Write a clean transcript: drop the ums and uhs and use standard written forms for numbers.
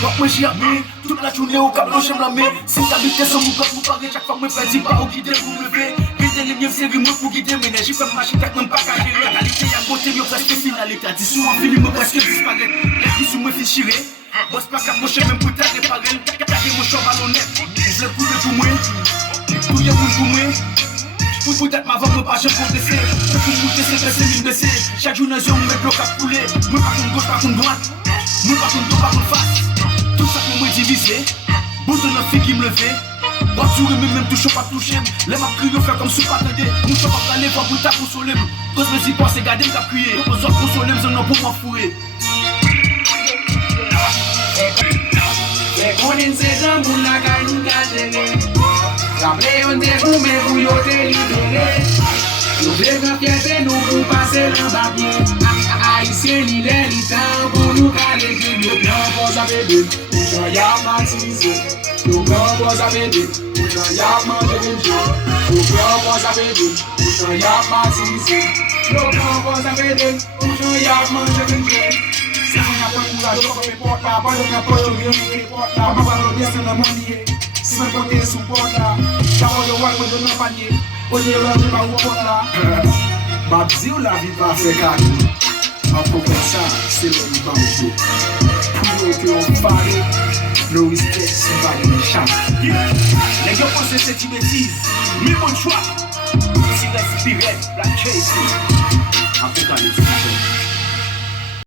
Donc moi j'y ai toute la journée au cap, j'aime la main. Si t'habites sur mon corps, vous parlez chaque fois que je perds pas au guider pour me lever. Guider les miens, c'est moi pour guider mes énergies. Fais ma chute, même pas qu'à gérer. La qualité, y'a beauté, y'a presque finalité. T'as dit souvent, film, me presque disparaître. La qui sous me fait chirer. Bosse pas qu'à mocher, même pour t'aider par elle. T'as mon champ ballonnette. Je l'ai couler pour moi. Tout le monde pour moi. Pour peut-être ma vente, pas je progresser. Pour monter, c'est presser, mine baisser. Chaque jour, nous sommes mes blocs à couler. Moi, par contre, gauche, par contre, droite. Moi, par contre, dos, par contre, face. Tout ça pour moi divisé. Bout de la fille qui me levait. Moi, tu même touche pas toucher. Les ma crié, faire comme si pas t'aider. Mon choix pas aller, voir pour ta consoler. Quand je me dis pas, c'est garder, t'as crié. Aux autres consoler, je n'en peux pas fouiller. On in saison, moun la ka nou ka jere. Rappele yon te pou men pou yo te libere. Yo vle gran fierté nou pou pase lan babye. Haïtien leader litan pou nou ka lege. Yo plan pos avede, ou jan ya matize. Yo plan pos avede, ou jan ya manje venje. Yo plan pos avede, ou jan ya matize. Yo plan pos avede, ou jan ya manje venje. Se mwen apon kou la, yo pa pe pot la. Pa yon apos yo yon pe pot la. Pa walo bien se nan manye. Si mwen kote sou pot la. D'abord yo wak mwen nan panye. Oye yo lanje pa ou pot la. Babzi ou la vi pa fe kaki. An pou kon sa, se lè yi banjou. Pou yo ke yon pale, no respect si bali me chan. Les gars pensent c'est une bêtise. Mais bon choix. Si respirez, la case. Apocalypse.